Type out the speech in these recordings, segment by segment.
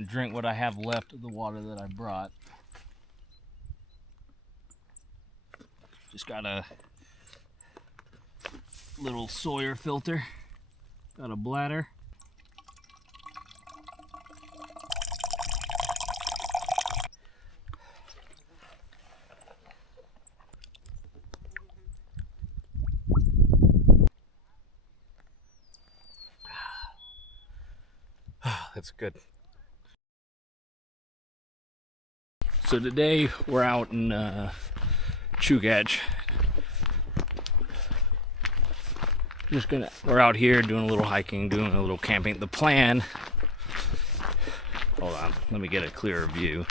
gonna drink what I have left of the water that I brought. Just got a little Sawyer filter, got a bladder. That's good. So today we're out in Chugach. We're out here doing a little hiking, doing a little camping. The plan, hold on, let me get a clearer view.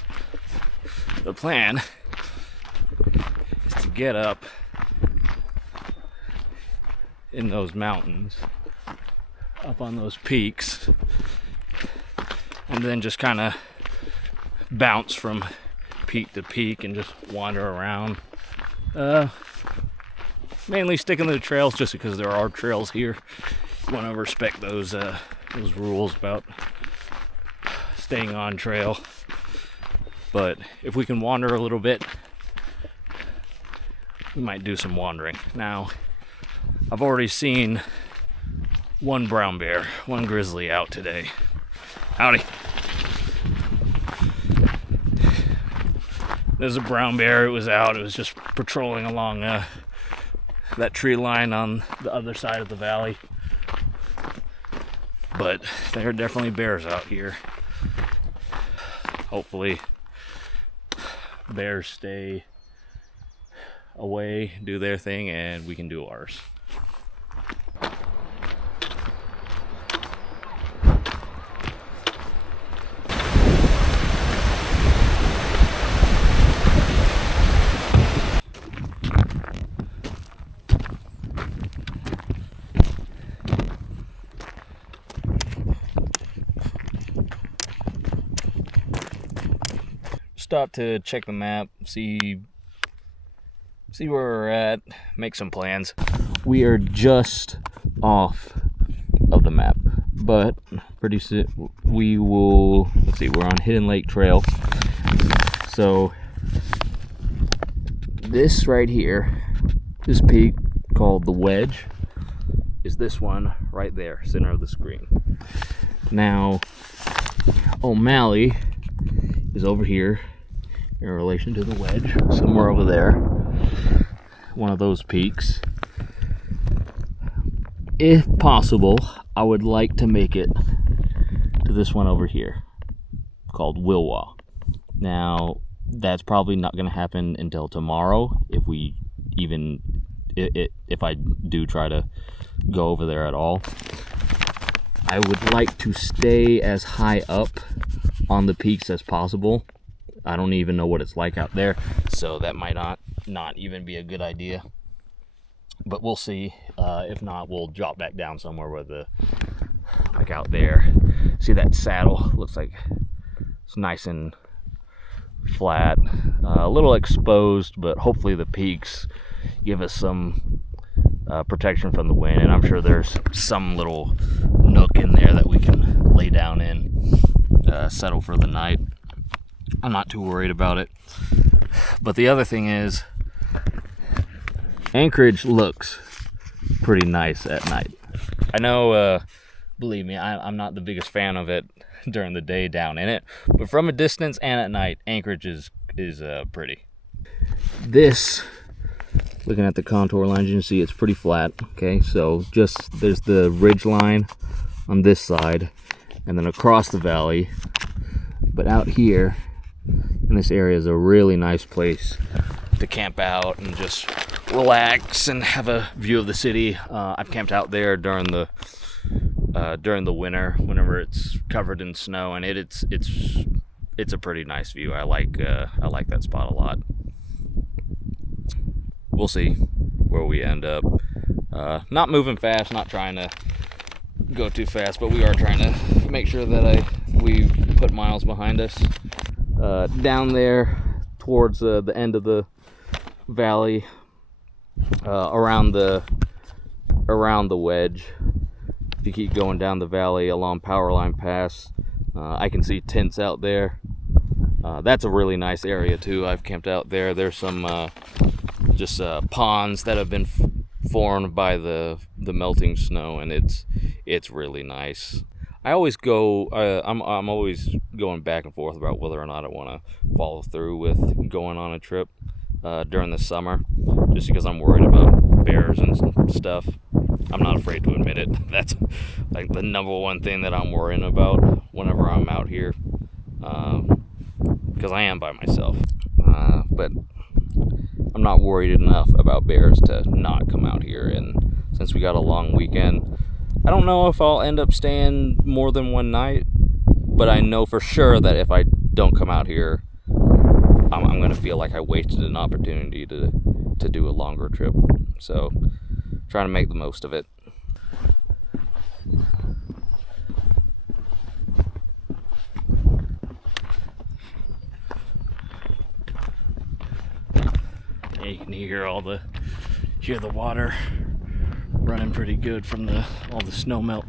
The plan is to get up in those mountains, up on those peaks, and then just kind of bounce from peak to peak and just wander around. Mainly sticking to the trails just because there are trails here. You want to respect those rules about staying on trail. But if we can wander a little bit, we might do some wandering. Now, I've already seen one brown bear, one grizzly out today. Howdy. There's a brown bear. It was out. It was just patrolling along that tree line on the other side of the valley. But there are definitely bears out here. Hopefully, bears stay away, do their thing, and we can do ours. Stop to check the map, see where we're at, make some plans. We are just off of the map, but pretty soon we will, let's see, we're on Hidden Lake Trail. So this right here, this peak called the Wedge, is this one right there, center of the screen. Now O'Malley is over here in relation to the Wedge, somewhere over there, one of those peaks. If possible, I would like to make it to this one over here called Wilwaw. Now, that's probably not going to happen until tomorrow, if I do try to go over there at all. I would like to stay as high up on the peaks as possible. I don't even know what it's like out there, so that might not even be a good idea. But we'll see. If not, we'll drop back down somewhere where like out there. See that saddle? Looks like it's nice and flat, a little exposed, but hopefully the peaks give us some protection from the wind, and I'm sure there's some little nook in there that we can lay down in, settle for the night. I'm not too worried about it. But the other thing is, Anchorage looks pretty nice at night. I know, believe me, I'm not the biggest fan of it during the day down in it, but from a distance and at night, Anchorage is pretty. This, looking at the contour lines, you can see it's pretty flat. Okay, so just there's the ridge line on this side, and then across the valley. But out here in this area is a really nice place to camp out and just relax and have a view of the city. I've camped out there during the winter, whenever it's covered in snow, and it's a pretty nice view. I like that spot a lot. We'll see where we end up. Not moving fast, not trying to go too fast, but we are trying to make sure that we put miles behind us. Down there towards the end of the valley, around the Wedge. If you keep going down the valley along Powerline Pass, I can see tents out there. That's a really nice area too. I've camped out there. There's some just ponds that have been formed by the melting snow, and it's really nice. I always go. I'm always going back and forth about whether or not I want to follow through with going on a trip during the summer, just because I'm worried about bears and stuff. I'm not afraid to admit it. That's like the number one thing that I'm worrying about whenever I'm out here, because I am by myself. But I'm not worried enough about bears to not come out here. And since we got a long weekend, I don't know if I'll end up staying more than one night, but I know for sure that if I don't come out here, I'm going to feel like I wasted an opportunity to do a longer trip. So, trying to make the most of it. Yeah, you can hear the water running pretty good from all the snow melt.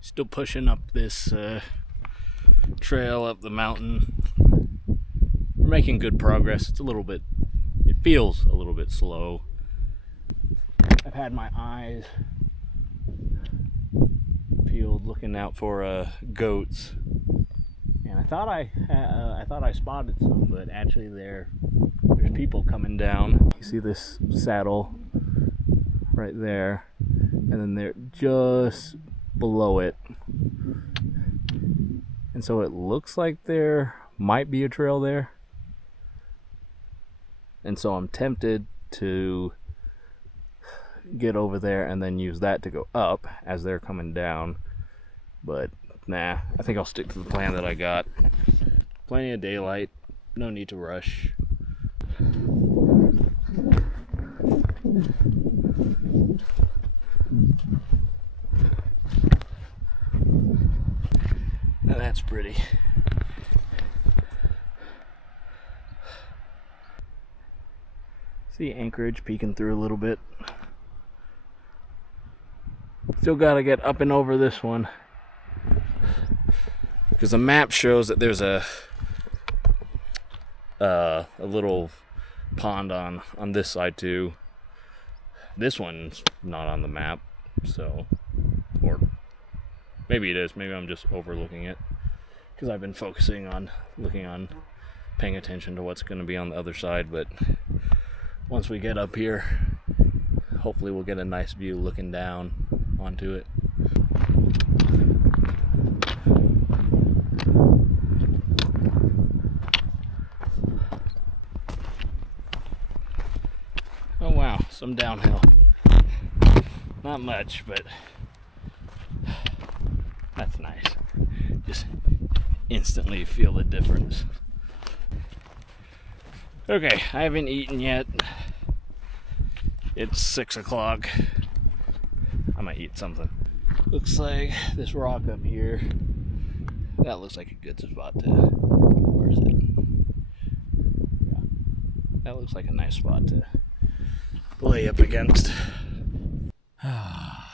Still pushing up this trail up the mountain. We're making good progress. It feels a little bit slow. I've had my eyes peeled looking out for goats, and I thought I spotted some, but actually there's people coming down. You see this saddle right there, and then they're just below it, and so it looks like there might be a trail there, and so I'm tempted to get over there and then use that to go up as they're coming down, but nah, I think I'll stick to the plan that I got. Plenty of daylight, no need to rush. Now that's pretty. See Anchorage peeking through a little bit. Still gotta get up and over this one, because the map shows that there's a little pond on this side too. This one's not on the map, so, or maybe it is. Maybe I'm just overlooking it because I've been focusing on paying attention to what's going to be on the other side. But once we get up here, hopefully we'll get a nice view looking down onto it. Oh wow, some downhill. Not much, but that's nice. Just instantly feel the difference. Okay, I haven't eaten yet. It's 6 o'clock. I might eat something. Looks like this rock up here, that looks like a good spot to, where is it? Yeah, that looks like a nice spot to lay up against. I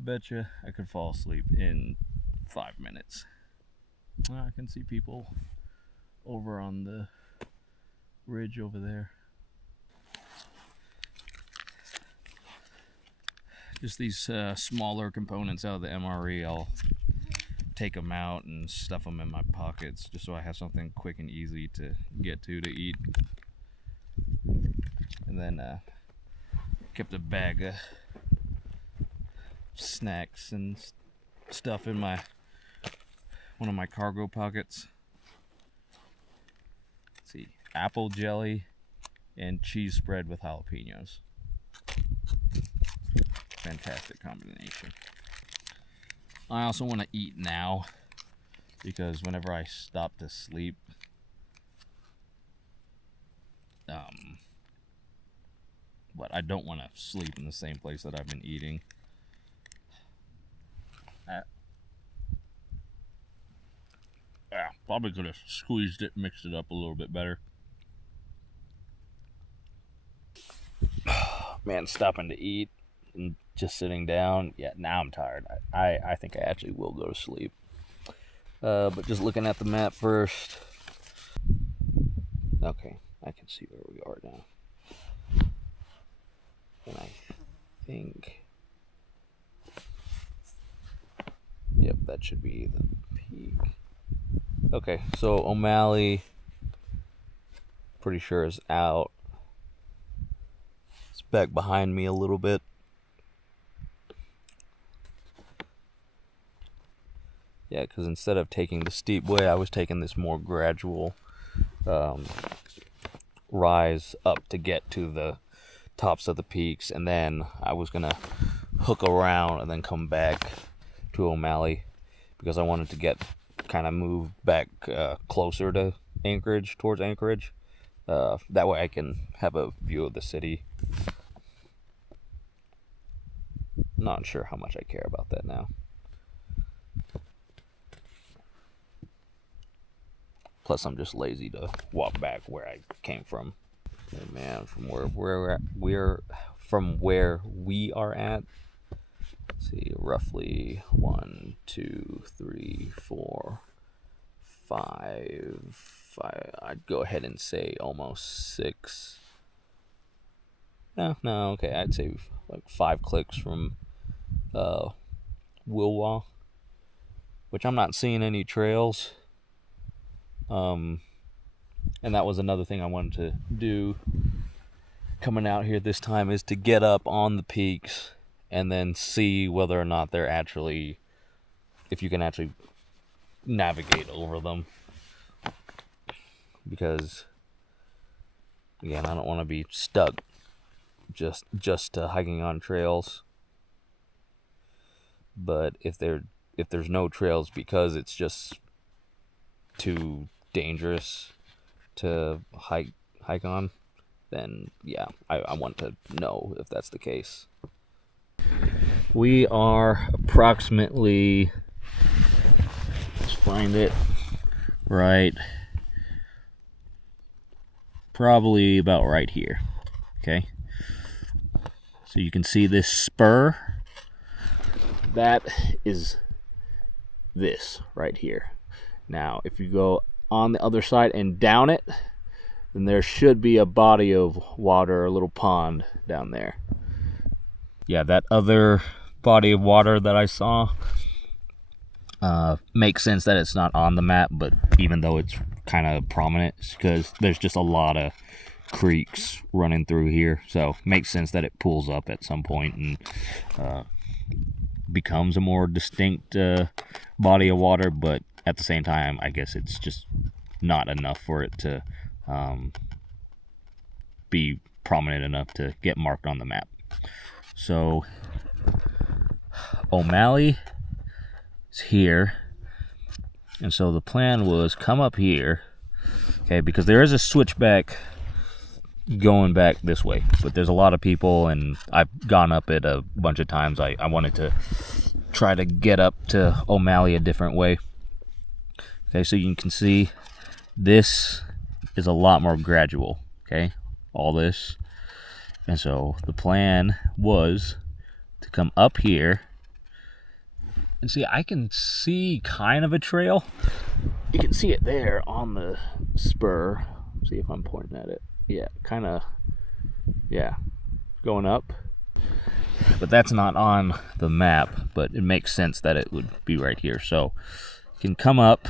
bet you I could fall asleep in 5 minutes. I can see people over on the ridge over there. Just these smaller components out of the MRE, I'll take them out and stuff them in my pockets just so I have something quick and easy to get to eat. And then kept a bag of snacks and stuff in one of my cargo pockets. Let's see, apple jelly and cheese spread with jalapenos. fantastic combination. I also want to eat now because whenever I stop to sleep, I don't want to sleep in the same place that I've been eating. Probably could have squeezed it, mixed it up a little bit better. Man, stopping to eat and just sitting down. Yeah, now I'm tired. I think I actually will go to sleep. But just looking at the map first. Okay, I can see where we are now. And I think... Yep, that should be the peak. Okay, so O'Malley, pretty sure is out. It's back behind me a little bit. Yeah, because instead of taking the steep way, I was taking this more gradual rise up to get to the tops of the peaks, and then I was going to hook around and then come back to O'Malley because I wanted to get kind of move back closer to Anchorage, towards Anchorage. That way I can have a view of the city. Not sure how much I care about that now. Plus, I'm just lazy to walk back where I came from. And man, from where we are at. Let's see, roughly 1, 2, 3, 4, 5. I'd go ahead and say almost 6. No, okay, I'd say like 5 clicks from Wilwaw, which I'm not seeing any trails. And that was another thing I wanted to do coming out here this time, is to get up on the peaks and then see whether or not they're actually, if you can actually navigate over them. Because, again, I don't want to be stuck just hiking on trails. But if there's no trails because it's just too dangerous to hike on, then yeah, I want to know if that's the case. We are approximately, let's find it, right, probably about right here. Okay, so you can see this spur. That is this right here. Now, if you go on the other side and down it, then there should be a body of water, a little pond down there. Yeah, that other body of water that I saw makes sense that it's not on the map, but even though it's kind of prominent, it's because there's just a lot of creeks running through here, so it makes sense that it pulls up at some point and becomes a more distinct body of water, but at the same time, I guess it's just not enough for it to be prominent enough to get marked on the map. So O'Malley is here, and so the plan was come up here, okay, because there is a switchback going back this way, but there's a lot of people, and I've gone up it a bunch of times. I wanted to try to get up to O'Malley a different way. Okay, so you can see this is a lot more gradual, okay, all this. And so the plan was to come up here and see, I can see kind of a trail. You can see it there on the spur. See if I'm pointing at it. Yeah, kind of, yeah, going up. But that's not on the map, but it makes sense that it would be right here. So you can come up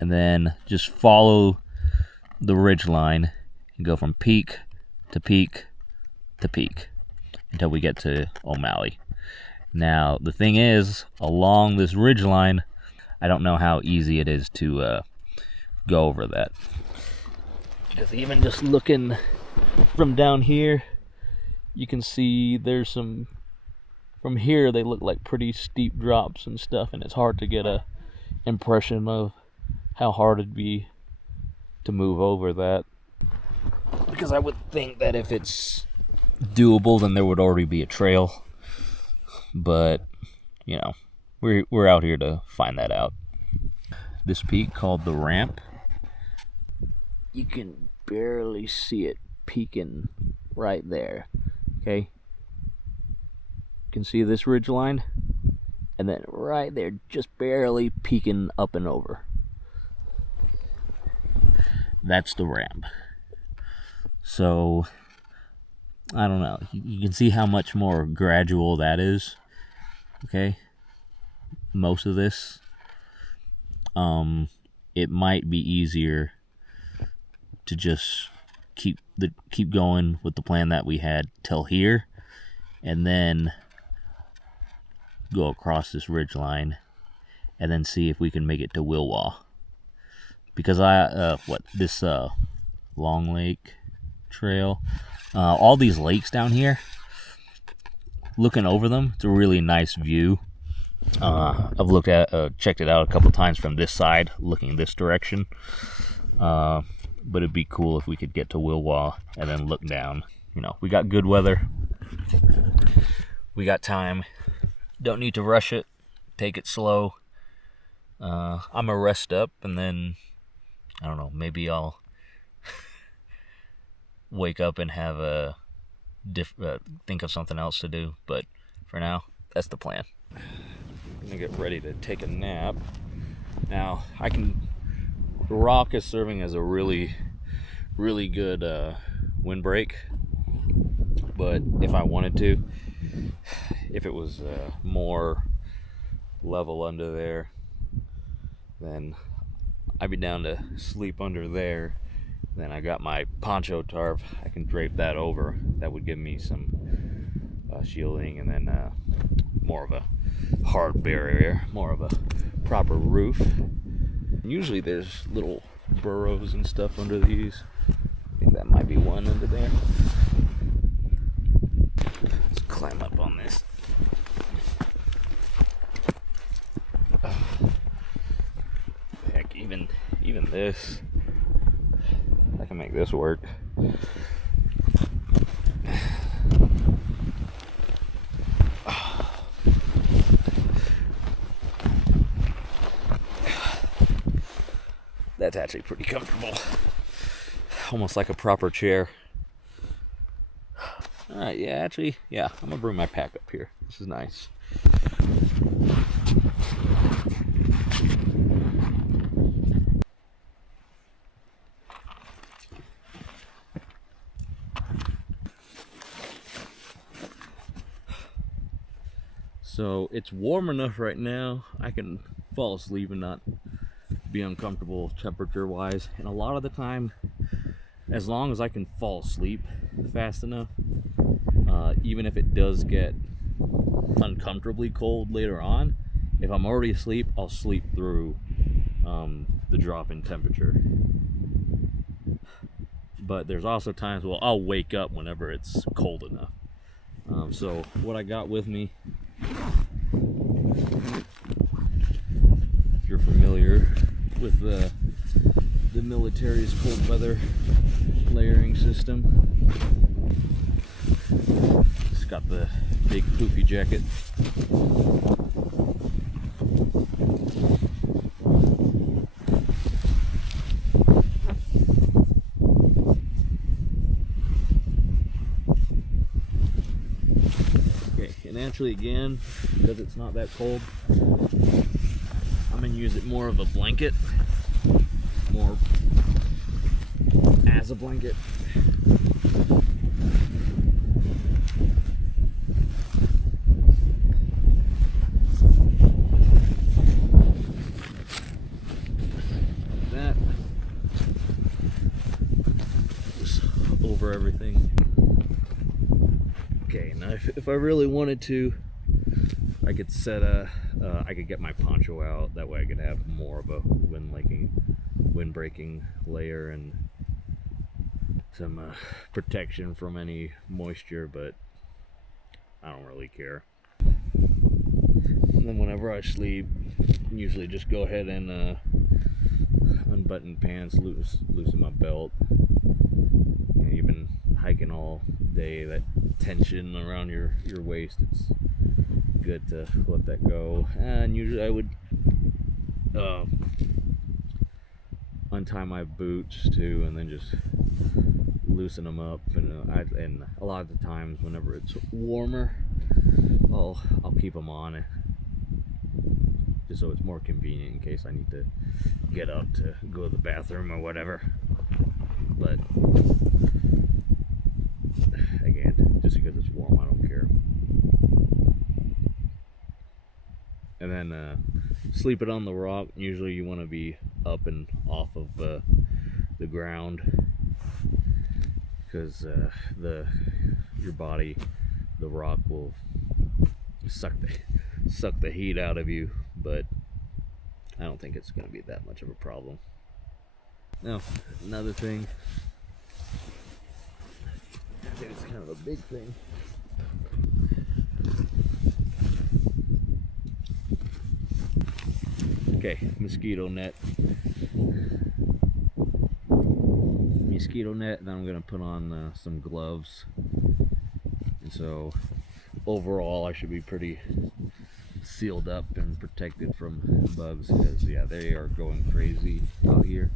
and then just follow the ridge line and go from peak to peak to peak until we get to O'Malley. Now, the thing is, along this ridge line, I don't know how easy it is to go over that. Because even just looking from down here, you can see there's some, from here they look like pretty steep drops and stuff, and it's hard to get a impression of how hard it'd be to move over that. Because I would think that if it's doable, then there would already be a trail. But, you know, we're out here to find that out. This peak called the Ramp, you can barely see it peaking right there. Okay, you can see this ridge line, and then right there, just barely peeking up and over. That's the Ramp. So, I don't know. You can see how much more gradual that is. Okay, most of this. It might be easier to just keep going with the plan that we had till here, and then go across this ridge line, and then see if we can make it to Wilwaw. Because this Long Lake Trail, all these lakes down here, looking over them, it's a really nice view. I've checked it out a couple times from this side, looking this direction. But it'd be cool if we could get to Wilwaw and then look down. You know, we got good weather. We got time. Don't need to rush it. Take it slow. I'm gonna rest up, and then, I don't know, maybe I'll wake up and have think of something else to do. But for now, that's the plan. I'm gonna get ready to take a nap. Now, the rock is serving as a really, really good windbreak. But if I wanted to, if it was more level under there, then I'd be down to sleep under there. Then I got my poncho tarp. I can drape that over. That would give me some shielding, and then more of a hard barrier, more of a proper roof. Usually there's little burrows and stuff under these. I think that might be one under there. Let's climb up on this. Heck, even this, I can make this work. That's actually pretty comfortable. Almost like a proper chair. Alright, yeah, I'm gonna bring my pack up here. This is nice. So it's warm enough right now I can fall asleep and not be uncomfortable temperature wise, and a lot of the time, as long as I can fall asleep fast enough, even if it does get uncomfortably cold later on, if I'm already asleep, I'll sleep through the drop in temperature. But there's also times where I'll wake up whenever it's cold enough. So what I got with me, if you're familiar with the military's cold weather layering system, it's got the big poofy jacket. Okay, and actually again, because it's not that cold, I'm gonna use it more of a blanket, more as a blanket. That just over everything. Okay, now if I really wanted to, I could I could get my poncho out. That way I could have more of a wind-breaking layer and some protection from any moisture. But I don't really care. And then whenever I sleep, I usually just go ahead and unbutton pants, loosen my belt. You know, you've been hiking all day, that tension around your waist, it's good to let that go. And usually I would untie my boots too, and then just loosen them up. And a lot of the times, whenever it's warmer, I'll keep them on, just so it's more convenient in case I need to get up to go to the bathroom or whatever. But again, just because it's warm, I don't care. And then sleeping on the rock, usually you want to be up and off of the ground, because your body, the rock will suck the heat out of you, but I don't think it's going to be that much of a problem. Now, another thing, I think it's kind of a big thing. Okay, mosquito net, and then I'm going to put on some gloves. And so overall I should be pretty sealed up and protected from bugs, because yeah, they are going crazy out here.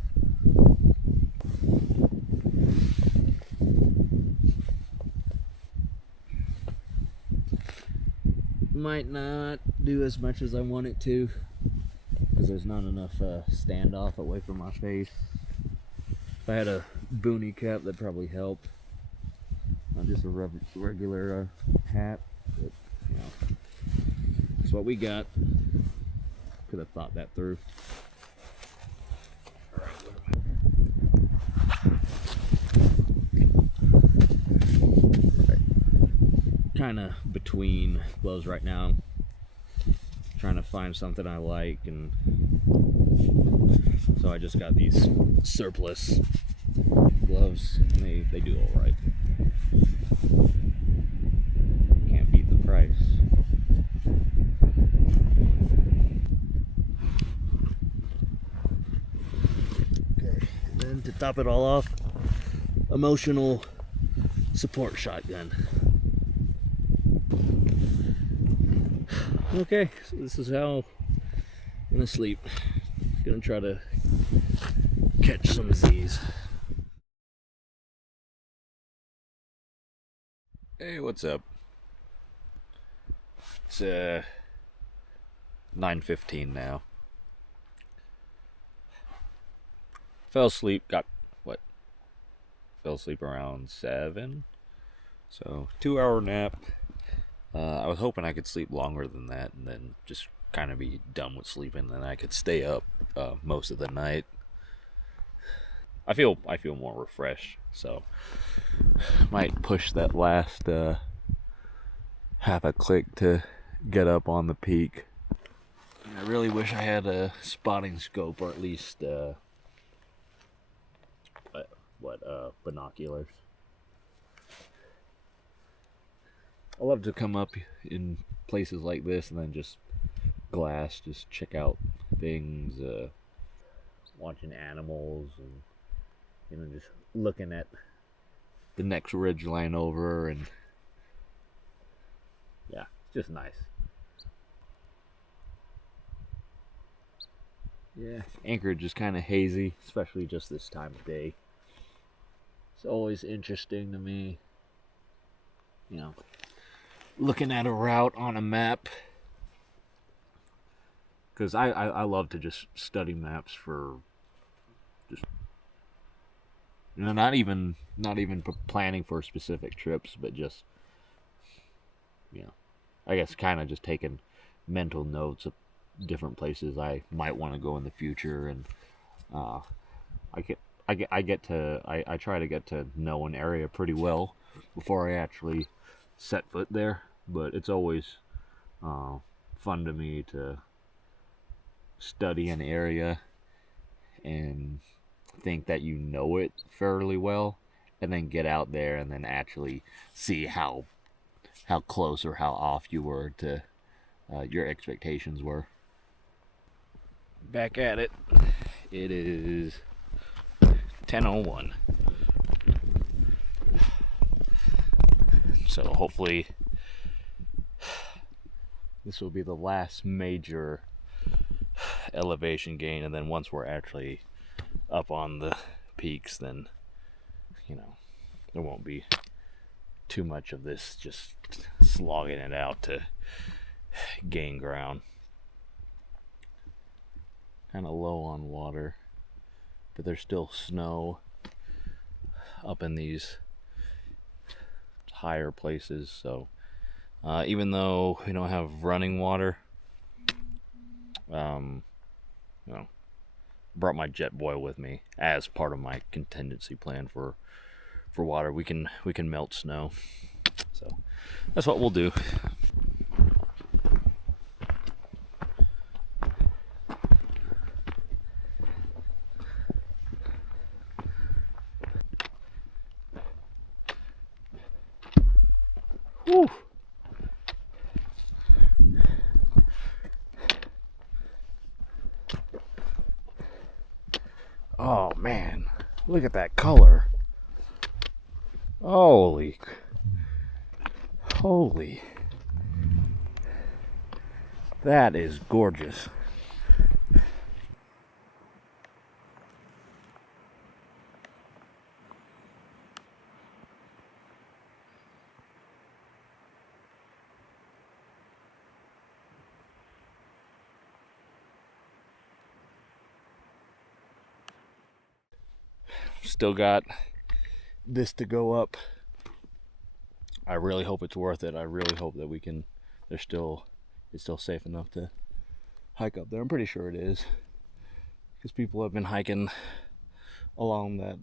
Might not do as much as I want it to, because there's not enough standoff away from my face. If I had a boonie cap, that'd probably help. Not just a regular hat, but you know, that's what we got. Could have thought that through. Kind of between gloves right now, trying to find something I like, and so I just got these surplus gloves, and they do all right. Can't beat the price. Okay, and then to top it all off, emotional support shotgun. Okay, so this is how I'm gonna sleep. Gonna try to catch some Z's. Hey, what's up? It's 9:15 now. Fell asleep around 7. So 2-hour nap. I was hoping I could sleep longer than that, and then just kind of be done with sleeping, and I could stay up most of the night. I feel more refreshed, so might push that last half a click to get up on the peak. I really wish I had a spotting scope, or at least binoculars. I love to come up in places like this and then just check out things, watching animals, and just looking at the next ridge line over, and yeah, it's just nice. Yeah, Anchorage is kind of hazy, especially just this time of day. It's always interesting to me, you know, looking at a route on a map, because I love to just study maps for just, you know, not even planning for specific trips, but just, you know, I guess kind of just taking mental notes of different places I might want to go in the future. And I try to get to know an area pretty well before I actually set foot there, but it's always fun to me to study an area and think that you know it fairly well, and then get out there and then actually see how how close or how off you were to your expectations were. Back at it. It is 10:01. So hopefully this will be the last major elevation gain, and then once we're actually up on the peaks, then there won't be too much of this just slogging it out to gain ground. Kind of low on water, but there's still snow up in these higher places, so even though we don't have running water, brought my jet boil with me as part of my contingency plan for water. We can melt snow, so that's what we'll do. Whew. Oh man, look at that color. Holy. That is gorgeous. Still got this to go up. I really hope it's worth it. I really hope that it's still safe enough to hike up there. I'm pretty sure it is, because people have been hiking along that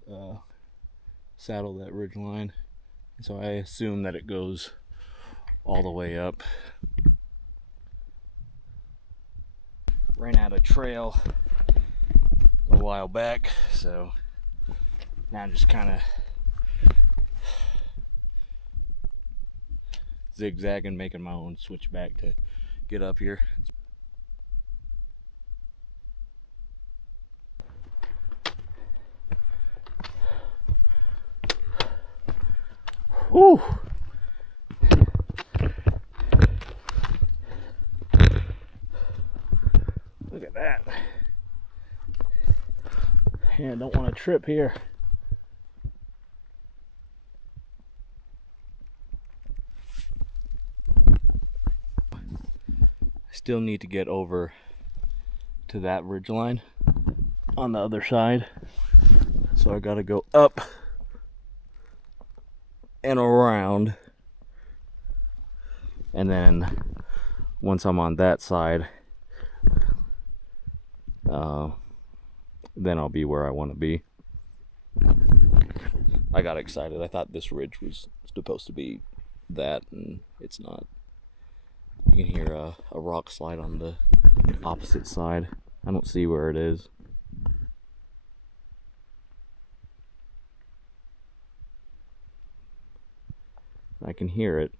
saddle, that ridge line, so I assume that it goes all the way up. Ran out of trail a while back, so now I'm just kind of zigzagging, making my own switchback to get up here. Woo! Look at that. Yeah, don't want to trip here. Still need to get over to that ridge line on the other side, so I gotta go up and around, and then once I'm on that side, then I'll be where I want to be. I got excited. I thought this ridge was supposed to be that, and it's not. You can hear a rock slide on the opposite side. I don't see where it is. I can hear it.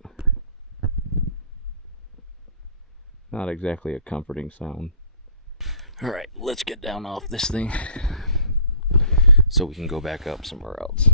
Not exactly a comforting sound. Alright, let's get down off this thing so we can go back up somewhere else.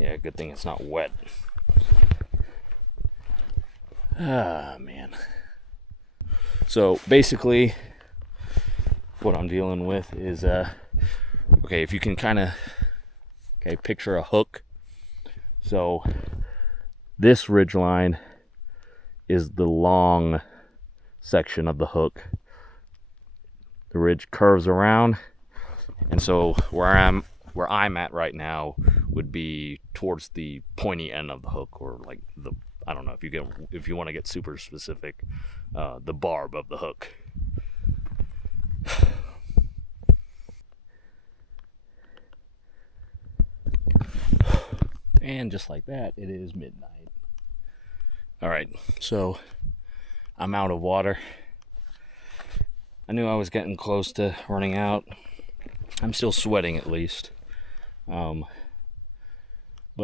Yeah, good thing it's not wet. Ah, man. So basically, what I'm dealing with is, okay, if you can kind of, picture a hook. So this ridgeline is the long section of the hook. the ridge curves around, and so where I'm at right now would be towards the pointy end of the hook, or like the, I don't know if you want to get super specific, the barb of the hook. And just like that, it is midnight. All right, so I'm out of water. I knew I was getting close to running out. I'm still sweating at least. But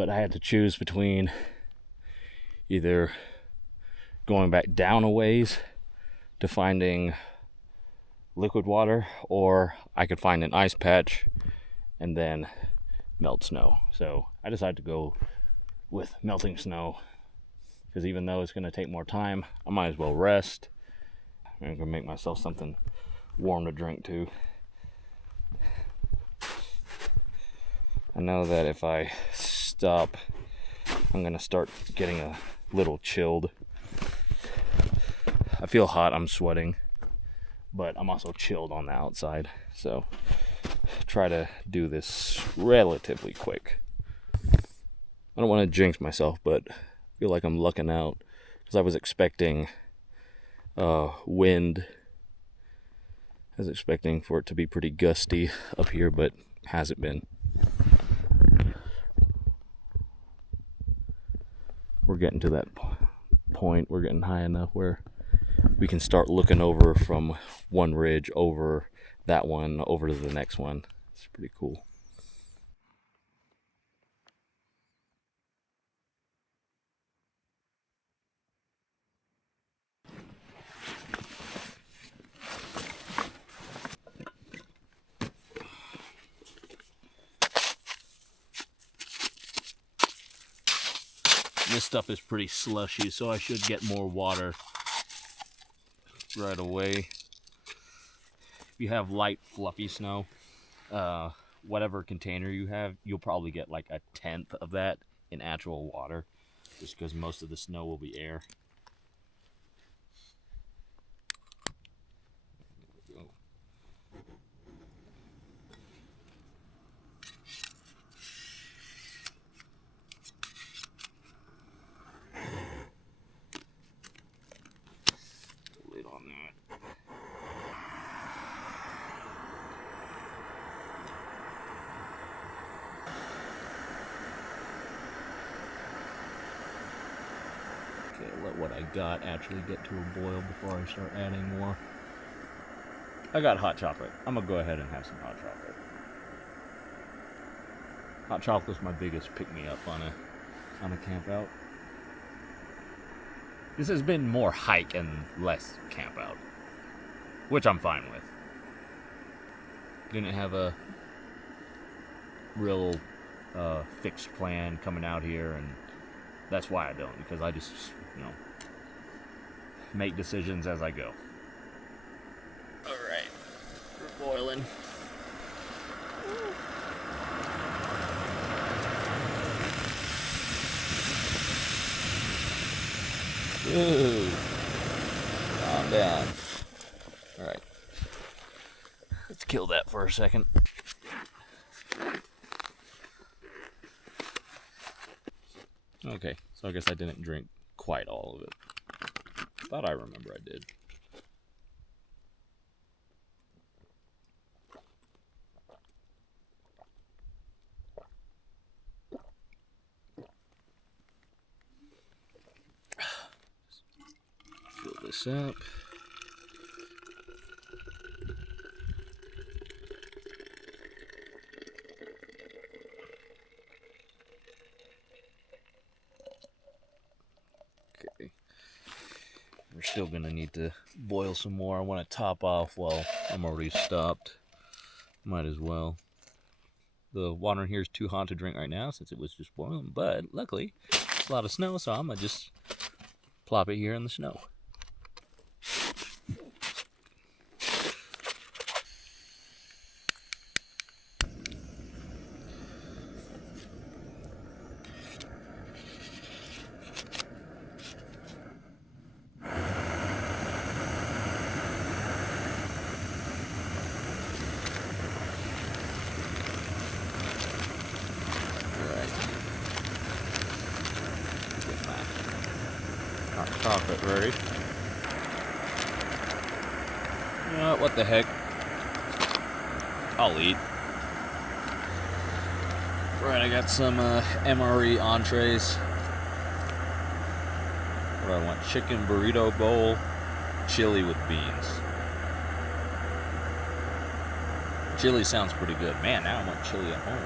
I had to choose between either going back down a ways to finding liquid water, or I could find an ice patch and then melt snow. So I decided to go with melting snow, because even though it's going to take more time, I might as well rest. I'm going to make myself something warm to drink too. I know that if I stop, I'm going to start getting a little chilled. I feel hot, I'm sweating, but I'm also chilled on the outside. So try to do this relatively quick. I don't want to jinx myself, but I feel like I'm lucking out, because I was expecting wind. I was expecting for it to be pretty gusty up here, but hasn't been. We're getting to that point. We're getting high enough where we can start looking over from one ridge over that one over to the next one. It's pretty cool. This stuff is pretty slushy, so I should get more water right away. If you have light, fluffy snow, whatever container you have, you'll probably get like 1/10 of that in actual water, just because most of the snow will be air. Lid on that. Okay, let what I got actually get to a boil before I start adding more. I got hot chocolate. I'm gonna go ahead and have some hot chocolate. Hot chocolate's my biggest pick-me-up on a camp out. This has been more hike and less camp out, which I'm fine with. Didn't have a real fixed plan coming out here, and that's why I don't, because I just, make decisions as I go. Alright, we're boiling. Ooh, calm down. Alright, let's kill that for a second. Okay, so I guess I didn't drink quite all of it. Thought I remember I did. Fill this up. Okay. We're still gonna need to boil some more. I want to top off. Well, I'm already stopped. Might as well. The water in here is too hot to drink right now since it was just boiling, but luckily it's a lot of snow, so I'm gonna just plop it here in the snow. But ready? You know what the heck? I'll eat. Right, I got some MRE entrees. What do I want? Chicken burrito bowl, chili with beans. Chili sounds pretty good. Man, now I want chili at home.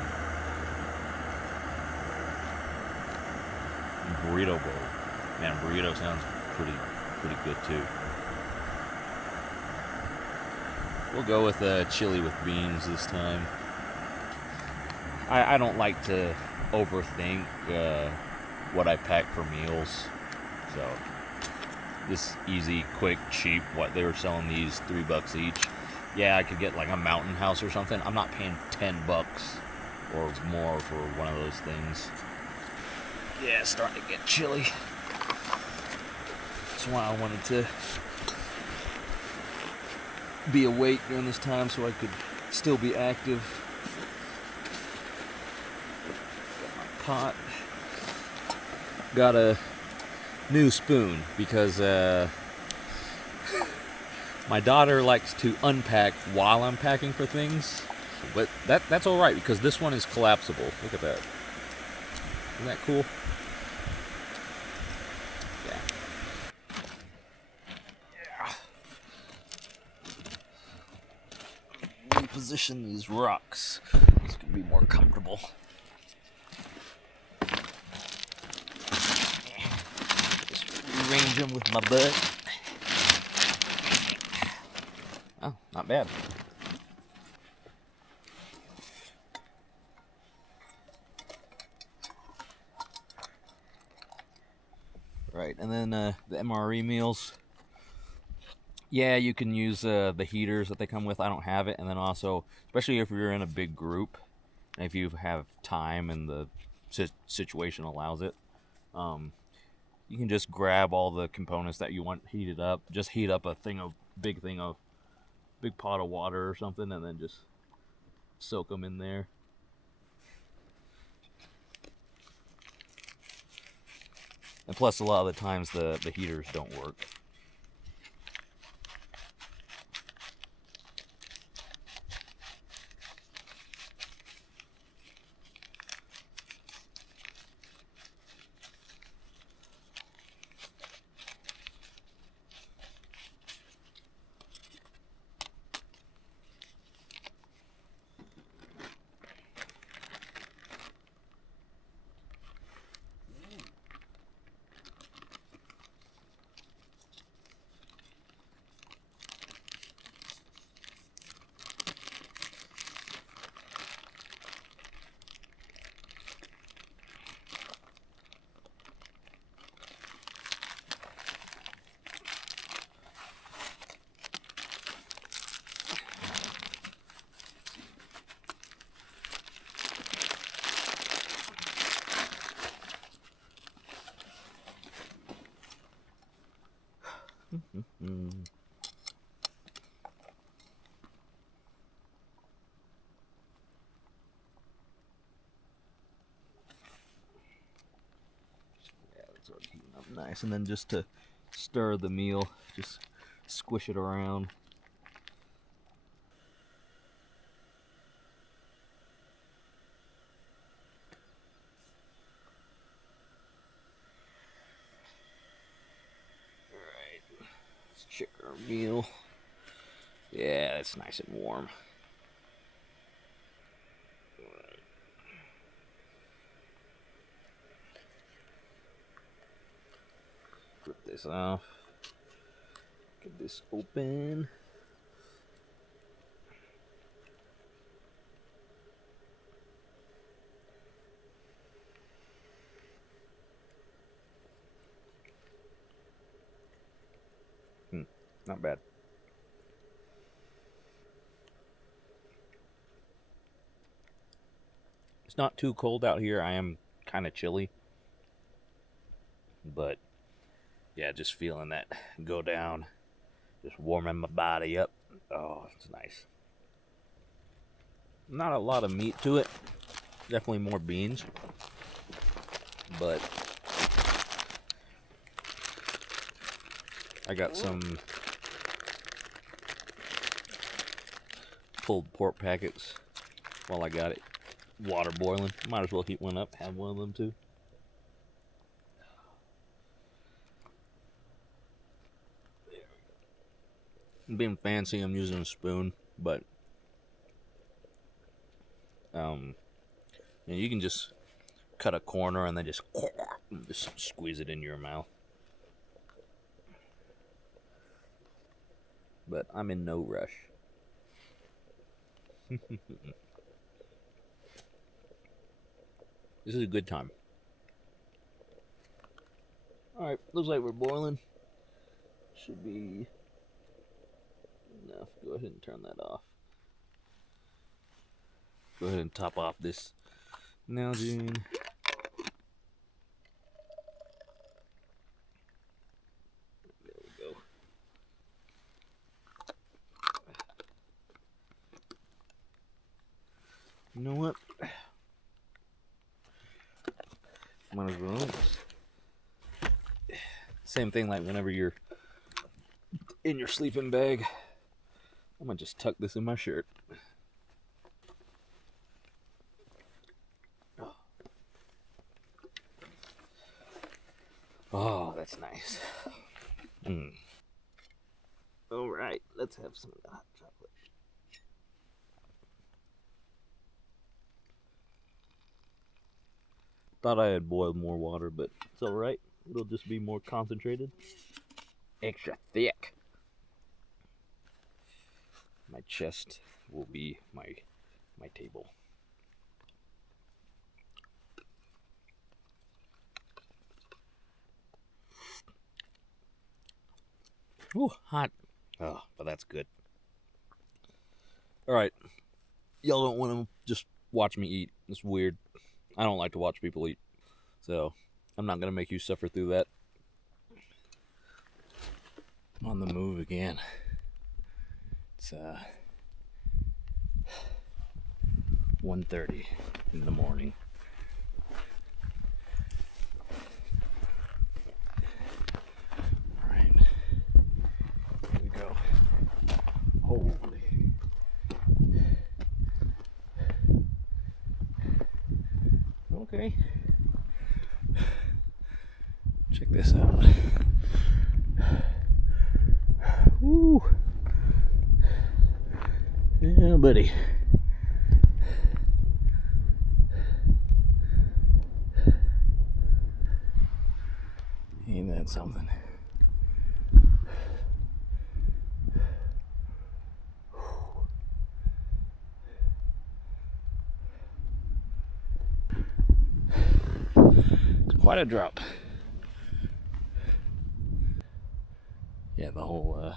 And burrito bowl. Man, burrito sounds pretty good too. We'll go with chili with beans this time. I don't like to overthink what I pack for meals. So, this easy, quick, cheap, what they were selling these $3 each. Yeah, I could get like a mountain house or something. I'm not paying $10 or more for one of those things. Yeah, it's starting to get chilly. That's why I wanted to be awake during this time so I could still be active. Got my pot. Got a new spoon because my daughter likes to unpack while I'm packing for things, but that's all right because this one is collapsible. Look at that. Isn't that cool? Yeah. Reposition these rocks. It's gonna be more comfortable. Rearrange them with my butt. Oh, not bad. Right, and then the MRE meals. Yeah, you can use the heaters that they come with. I don't have it. And then also, especially if you're in a big group, and if you have time and the situation allows it, you can just grab all the components that you want heated up. Just heat up a big pot of water or something, and then just soak them in there. And plus, a lot of the times the heaters don't work. Heating up nice, and then just to stir the meal, just squish it around. Alright, let's check our meal. Yeah, it's nice and warm. Rip this off. Get this open. Not bad. It's not too cold out here. I am kind of chilly. But yeah, just feeling that go down, just warming my body up. Oh, it's nice. Not a lot of meat to it, definitely more beans, but I got some pulled pork packets while I got it. Water boiling. Might as well heat one up. Have one of them too. Being fancy, I'm using a spoon, but you can just cut a corner and then just squeeze it in your mouth. But I'm in no rush. This is a good time. Alright, looks like we're boiling. Should be enough. Go ahead and turn that off. Go ahead and top off this Nalgene. There we go. You know what? Might as well. Same thing like whenever you're in your sleeping bag. I'm gonna just tuck this in my shirt. Oh, that's nice. All right, let's have some hot chocolate. Thought I had boiled more water, but it's all right. It'll just be more concentrated. Extra thick. My chest will be my table. Ooh, hot. Oh, but that's good. All right. Y'all don't want to just watch me eat. It's weird. I don't like to watch people eat. So, I'm not going to make you suffer through that. I'm on the move again. It's 1:30 in the morning. All right. Here we go. Holy. Okay. Check this out. Woo. Yeah, buddy. Ain't that something? It's quite a drop. Yeah, the whole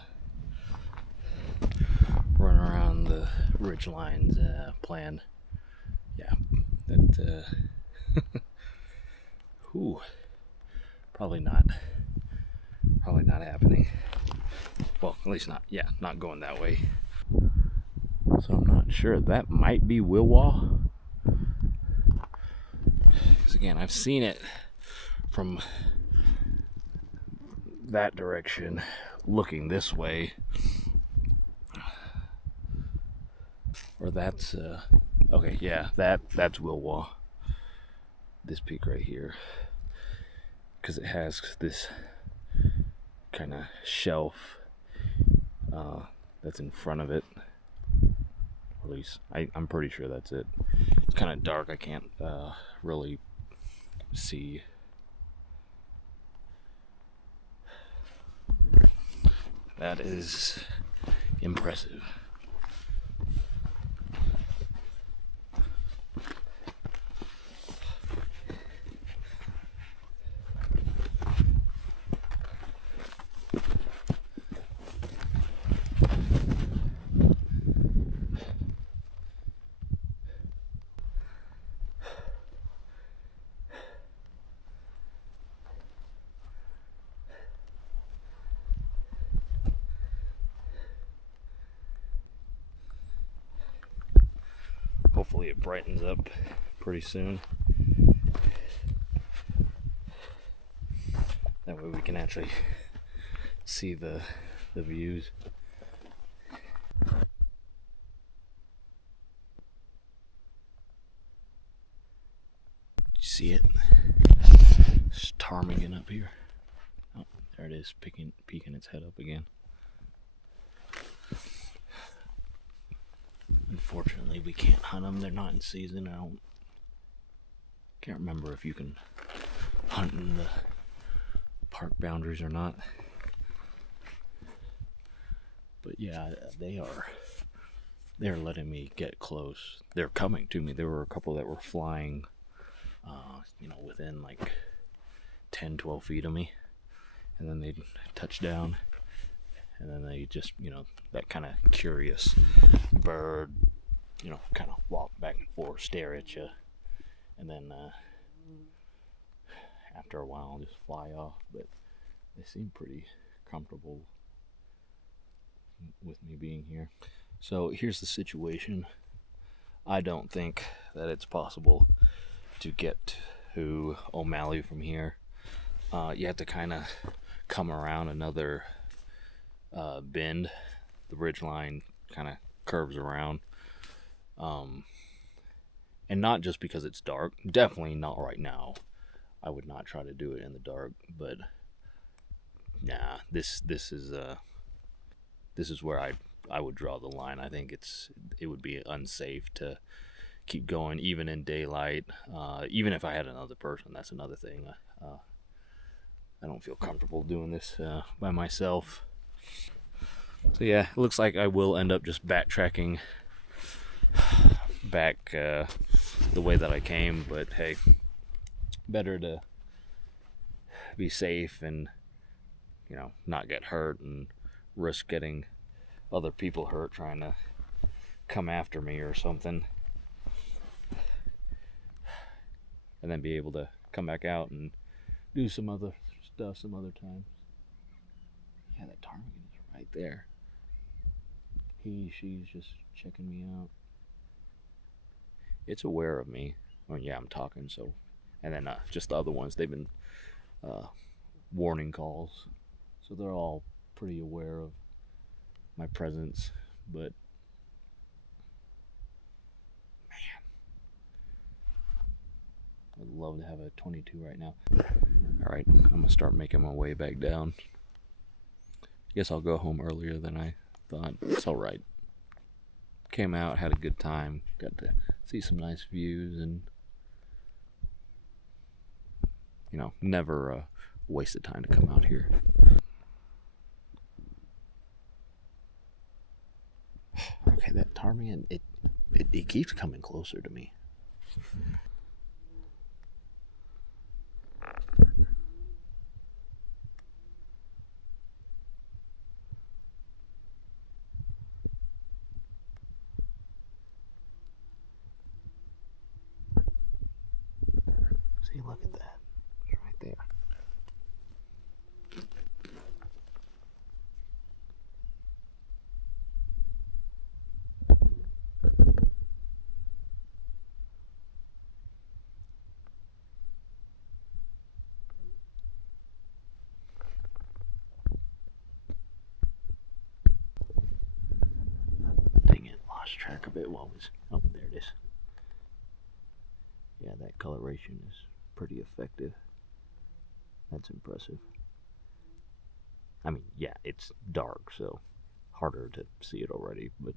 run around the ridge lines plan. Yeah, that whew, probably not happening. Well, at least not going that way. So I'm not sure. That might be Wilwaw. Because again, I've seen it from that direction looking this way. Or that's okay, yeah, that's Wilwaw. This peak right here, because it has this kind of shelf that's in front of it. Or at least I'm pretty sure that's it. It's kind of dark. I can't really see. That is impressive. Hopefully it brightens up pretty soon. That way we can actually see the views. See it? It's ptarmigan up here. Oh, there it is, peeking its head up again. Unfortunately, we can't hunt them. They're not in season. Can't remember if you can hunt in the park boundaries or not. But yeah, they're letting me get close. They're coming to me. There were a couple that were flying, within like 10, 12 feet of me. And then they'd touch down. And then they just, that kind of curious bird, kind of walk back and forth, stare at you. And then after a while, just fly off. But they seem pretty comfortable with me being here. So here's the situation. I don't think that it's possible to get to O'Malley from here. You have to kind of come around another bend. The ridge line kind of curves around. And not just because it's dark. Definitely not right now. I would not try to do it in the dark. But nah, this is where I would draw the line. I think it would be unsafe to keep going even in daylight. Even if I had another person, that's another thing. I don't feel comfortable doing this by myself. So yeah, it looks like I will end up just backtracking back the way that I came. But hey, better to be safe and not get hurt and risk getting other people hurt trying to come after me or something, and then be able to come back out and do some other stuff some other times. Yeah, that ptarmigan is right there. She's just checking me out. It's aware of me. Well, yeah, I'm talking, so. And then just the other ones, they've been warning calls, so they're all pretty aware of my presence. But man, I'd love to have a 22 right now. All right, I'm gonna start making my way back down. Guess I'll go home earlier than I thought. It's all right. Came out, had a good time, got to see some nice views, and never wasted time to come out here. Okay, that ptarmigan, it keeps coming closer to me. See, look at that. It's right there. Dang it, lost track of it while it was. Oh, there it is. Yeah, that coloration is pretty effective. That's impressive. I mean, yeah, it's dark, so harder to see it already, but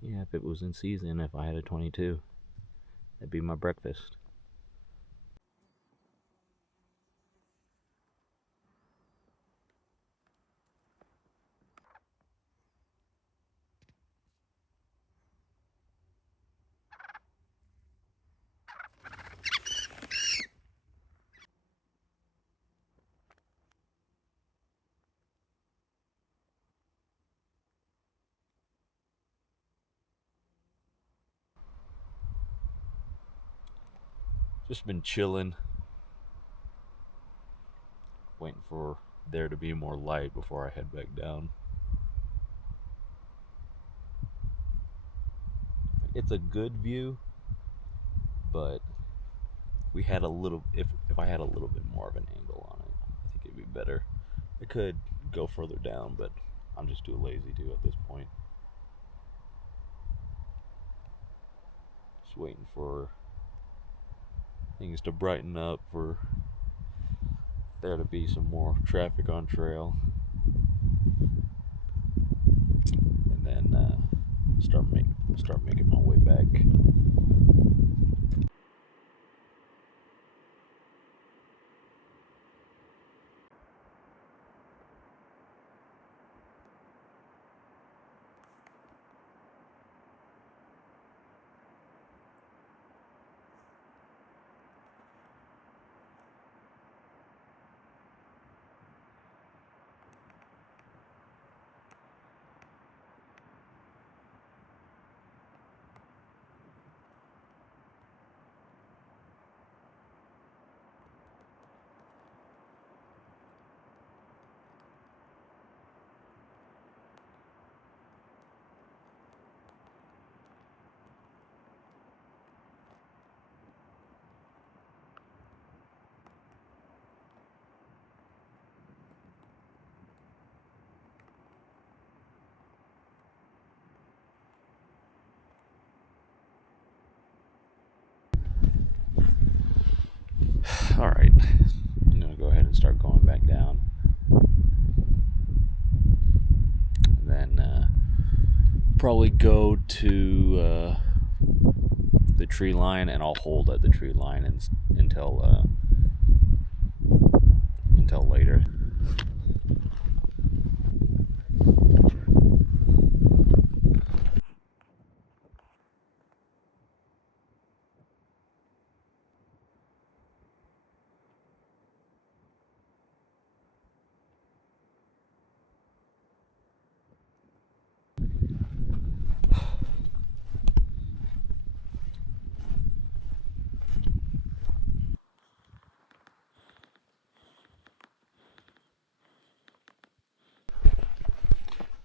yeah, if it was in season, if I had a 22, that'd be my breakfast. Just been chilling, waiting for there to be more light before I head back down. It's a good view, but we had a little, if I had a little bit more of an angle on it, I think it'd be better. I could go further down, but I'm just too lazy to at this point. Just waiting for things to brighten up, for there to be some more traffic on trail, and then start making my way back. All right, I'm gonna go ahead and start going back down, and then probably go to the tree line, and I'll hold at the tree line until later.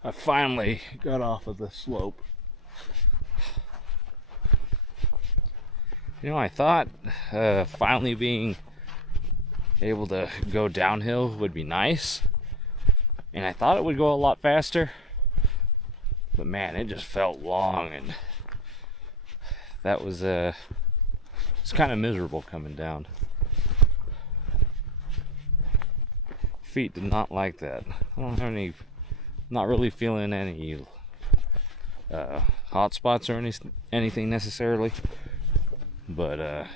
I finally got off of the slope. You know, I thought finally being able to go downhill would be nice, and I thought it would go a lot faster, but man, it just felt long, and that was it's kind of miserable coming down. Feet did not like that. I don't have any, not really feeling any hot spots or anything necessarily, but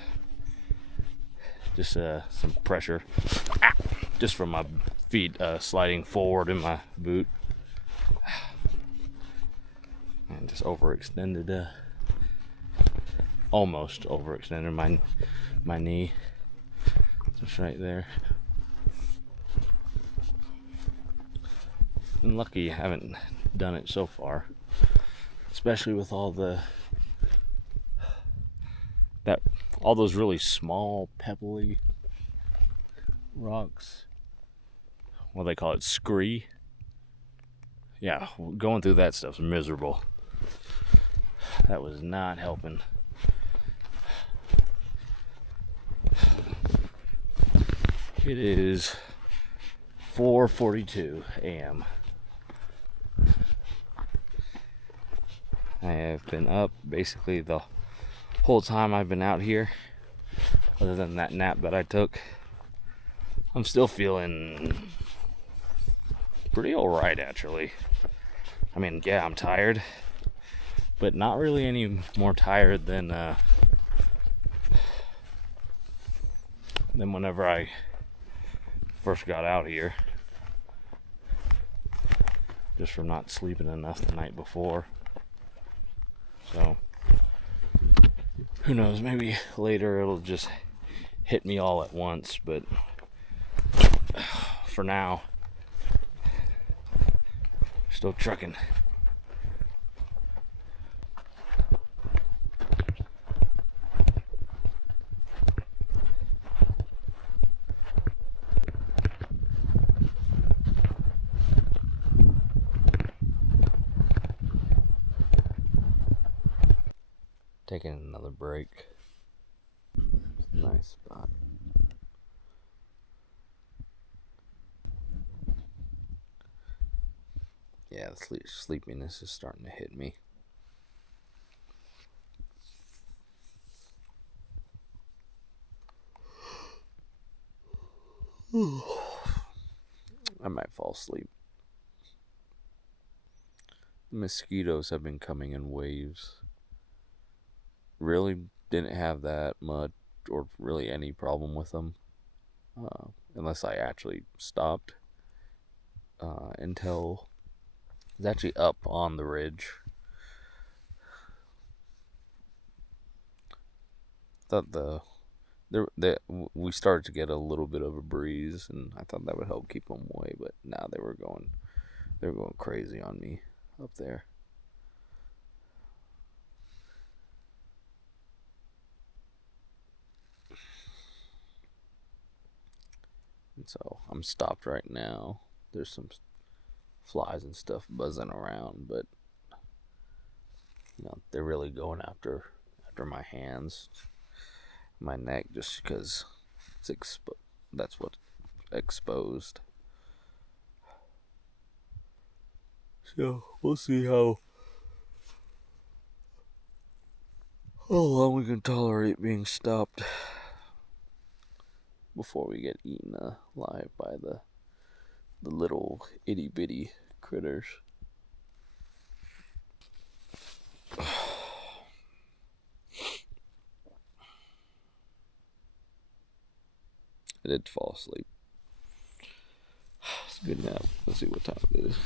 just some pressure just from my feet sliding forward in my boot, and just overextended, almost overextended my knee, just right there. Been lucky I haven't done it so far, especially with all those really small pebbly rocks. What do they call it? Scree? Yeah, going through that stuff's miserable. That was not helping. It is 4:42 a.m. I have been up basically the whole time I've been out here, other than that nap that I took. I'm still feeling pretty alright, actually. I mean, yeah, I'm tired, but not really any more tired than whenever I first got out here, just from not sleeping enough the night before. So who knows, maybe later it'll just hit me all at once, but for now, still trucking. Taking another break. Nice spot. Yeah, the sleepiness is starting to hit me. I might fall asleep. The mosquitoes have been coming in waves. Really didn't have that much or really any problem with them. Unless I actually stopped. Until I was actually up on the ridge. Thought we started to get a little bit of a breeze, and I thought that would help keep them away. But now they were going crazy on me up there. And so I'm stopped right now. There's some flies and stuff buzzing around, but they're really going after my hands, my neck, just because it's that's what's exposed. So we'll see how long we can tolerate being stopped before we get eaten alive by the little itty bitty critters. I did fall asleep. It's a good nap. Let's see what time it is.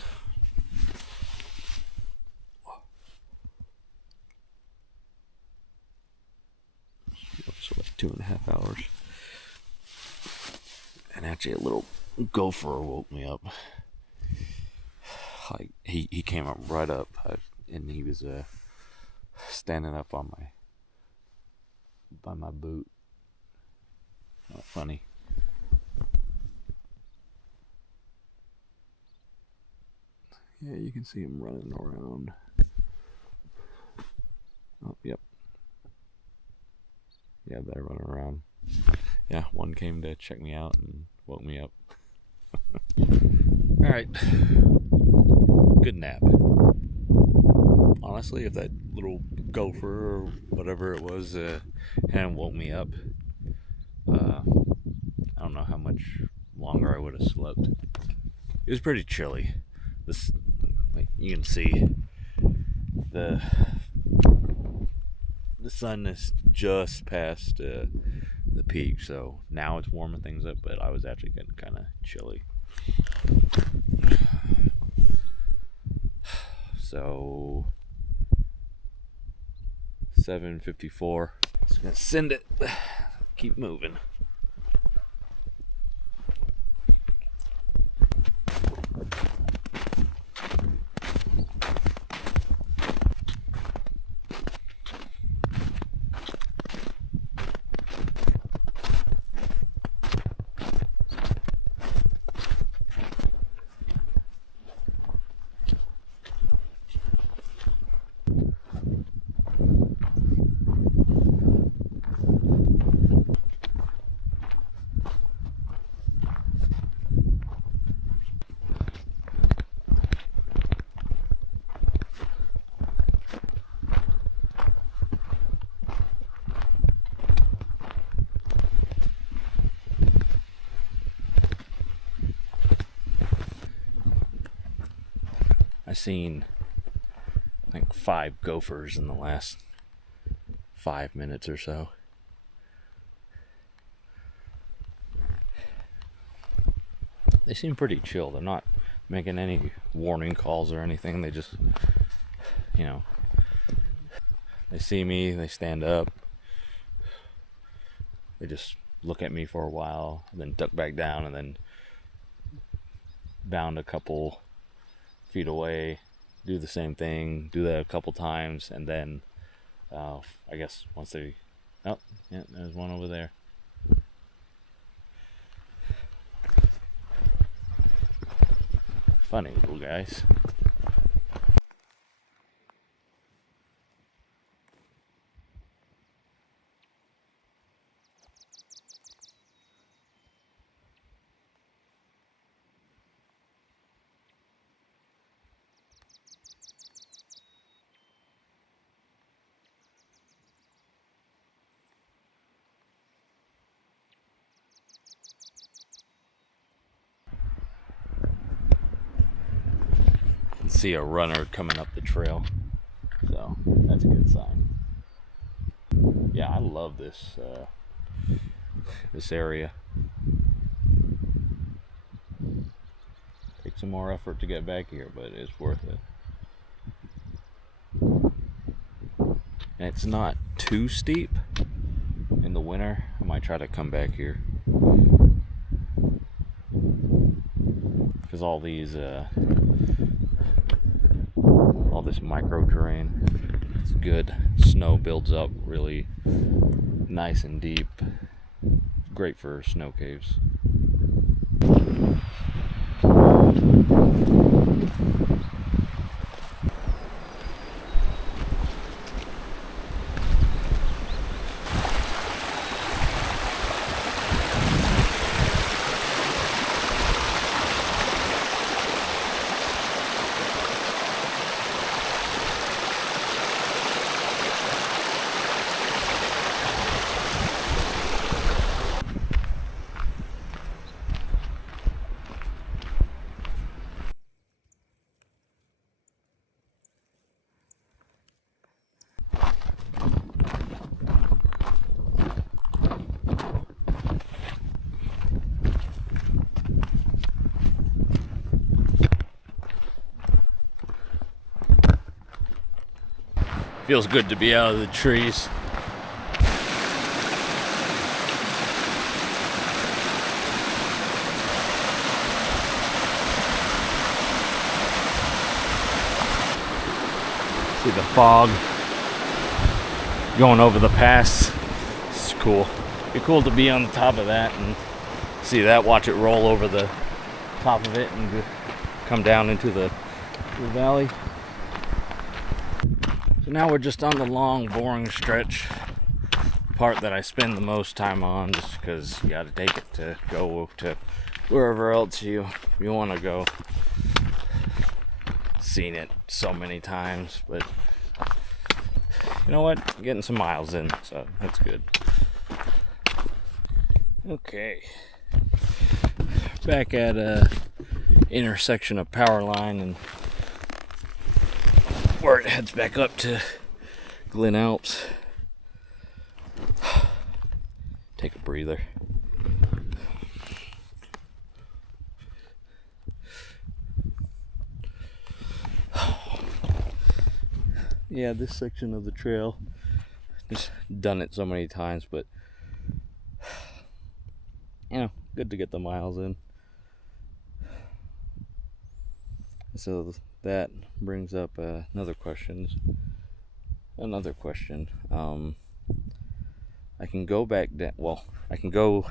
So like 2.5 hours. And actually a little gopher woke me up. Like he came up right up, and he was standing up on by my boot. Not funny. Yeah, you can see him running around. Oh, yep. Yeah, they're running around. Yeah, one came to check me out and woke me up. Alright. Good nap. Honestly, if that little gopher or whatever it was hadn't woke me up, I don't know how much longer I would have slept. It was pretty chilly. Like you can see, the sun is just past the peak, so now it's warming things up, but I was actually getting kind of chilly. So 7:54. Just gonna send it. Keep moving. I seen, I think, 5 gophers in the last 5 minutes or so. They seem pretty chill. They're not making any warning calls or anything. They just, they see me, they stand up. They just look at me for a while, and then duck back down, and then bound a couple feet away, do the same thing, do that a couple times, and then I guess once they, oh yeah, there's one over there. Funny little guys. see a runner coming up the trail, so that's a good sign. Yeah, I love this this area. Takes some more effort to get back here, but it's worth it. And it's not too steep. In the winter, I might try to come back here, because all these all this micro terrain, it's good. Snow builds up really nice and deep. Great for snow caves. Feels good to be out of the trees. See the fog going over the pass. It's cool. It'd be cool to be on the top of that and see that, watch it roll over the top of it and come down into the valley. So now we're just on the long, boring stretch, part that I spend the most time on, just because you got to take it to go to wherever else you want to go. Seen it so many times, but you know what? Getting some miles in, so that's good. Okay, back at a intersection of power line and where it heads back up to Glen Alps. Take a breather. Yeah, this section of the trail, just done it so many times, but you know, good to get the miles in. So that brings up another question. I can go back down. Well, I can go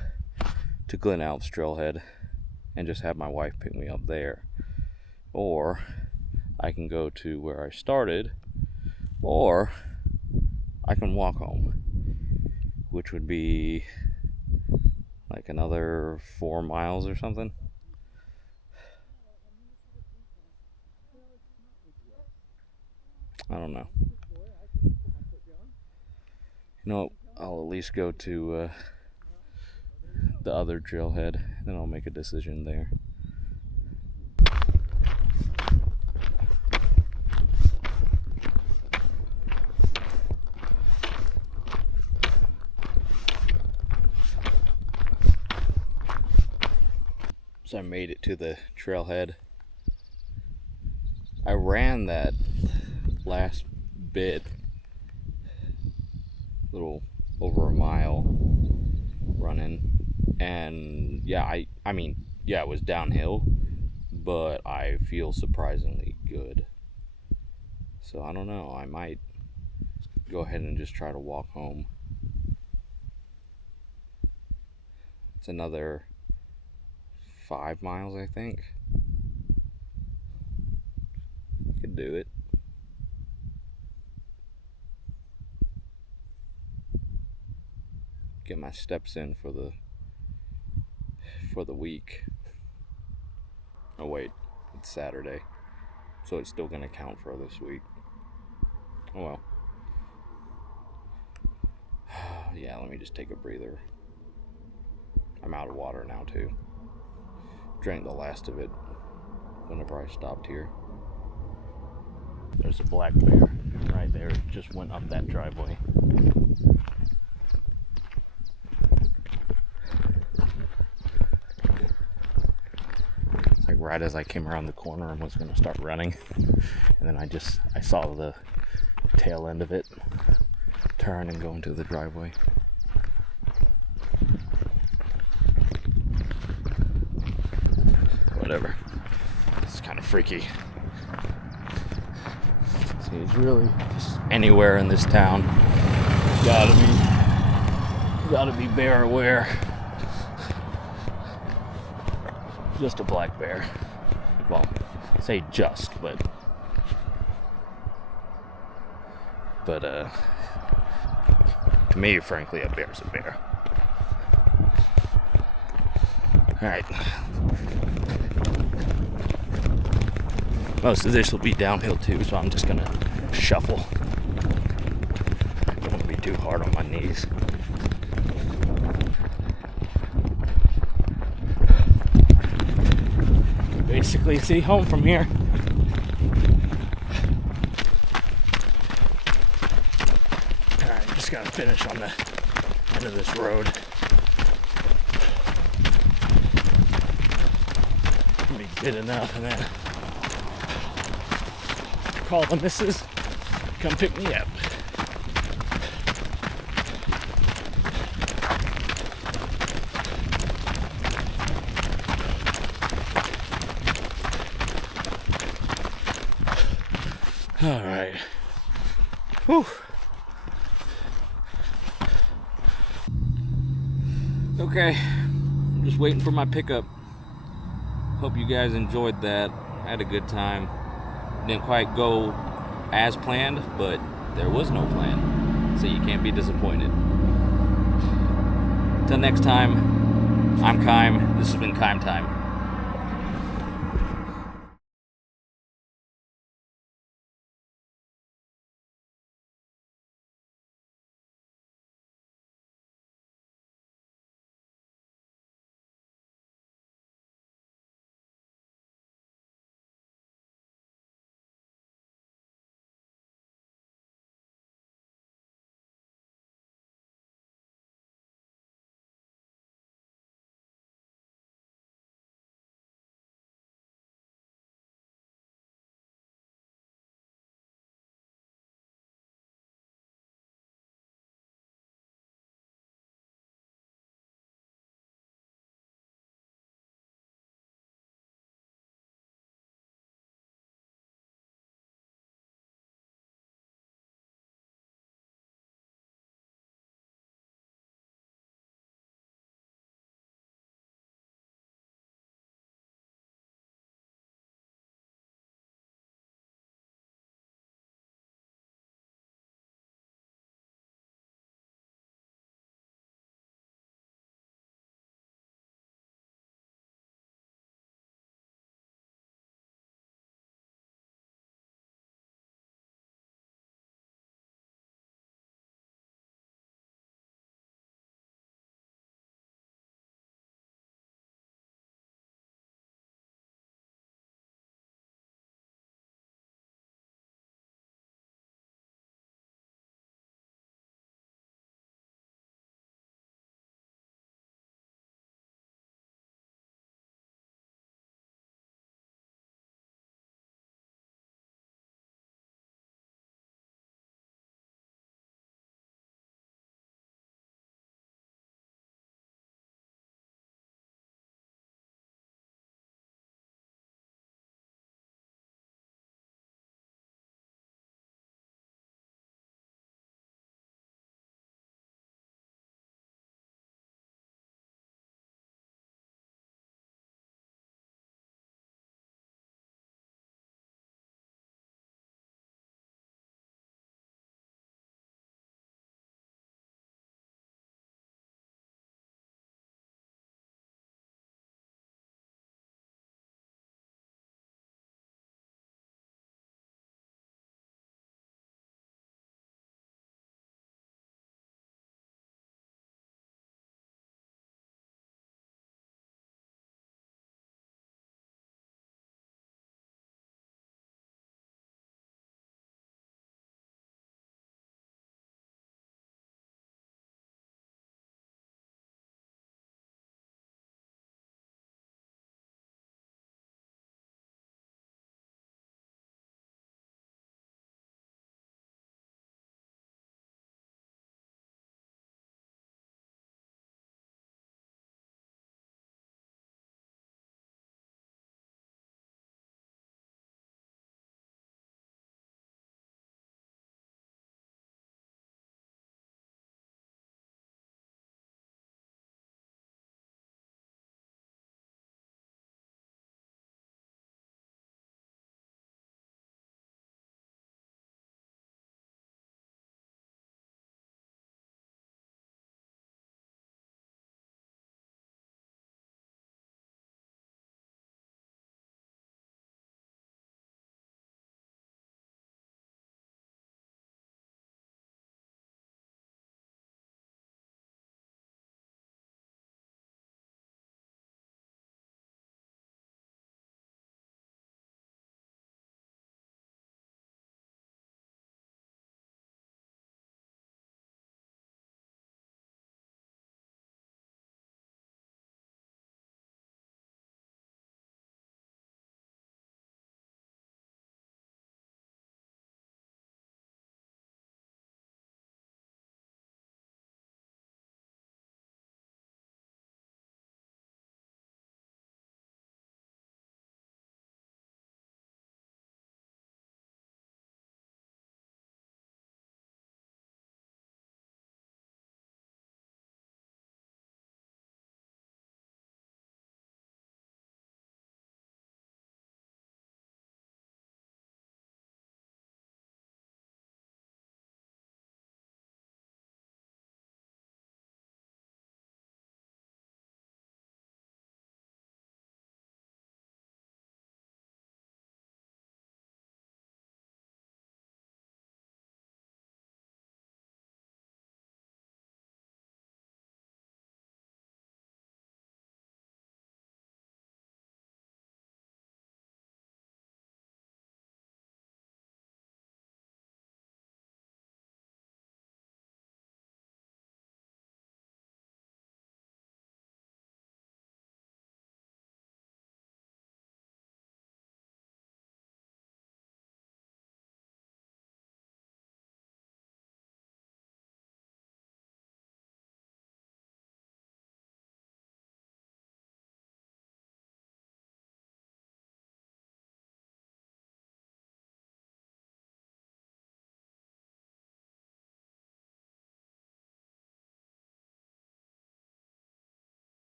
to Glen Alps Trailhead and just have my wife pick me up there, or I can go to where I started, or I can walk home, which would be like another 4 miles or something. I don't know. You know, I'll at least go to the other trailhead, then I'll make a decision there. So I made it to the trailhead. I ran that last bit, little over a mile running, and yeah, I mean, yeah, it was downhill, but I feel surprisingly good. So I don't know, I might go ahead and just try to walk home. It's another 5 miles, I think. I could do it. Get my steps in for the week. Oh wait, it's Saturday, so it's still gonna count for this week. Oh well. Yeah, let me just take a breather. I'm out of water now too. Drank the last of it whenever I stopped here. There's a black bear right there. It just went up that driveway. It's like right as I came around the corner and was going to start running, and then I saw the tail end of it turn and go into the driveway. Whatever. It's kind of freaky. See, it's really just anywhere in this town. Gotta be bear aware. Just a black bear. Well, say just, but to me, frankly, a bear's a bear. Alright. Most of this will be downhill too, so I'm just gonna shuffle. Don't want to be too hard on my knees. Basically, see home from here. Alright, just gotta finish on the end of this road. Be good enough, and then call the missus, come pick me up. All right. Whew. Okay, I'm just waiting for my pickup. Hope you guys enjoyed that. I had a good time. Didn't quite go as planned, but there was no plan, so you can't be disappointed. Till next time, I'm Kime. This has been Kime Time.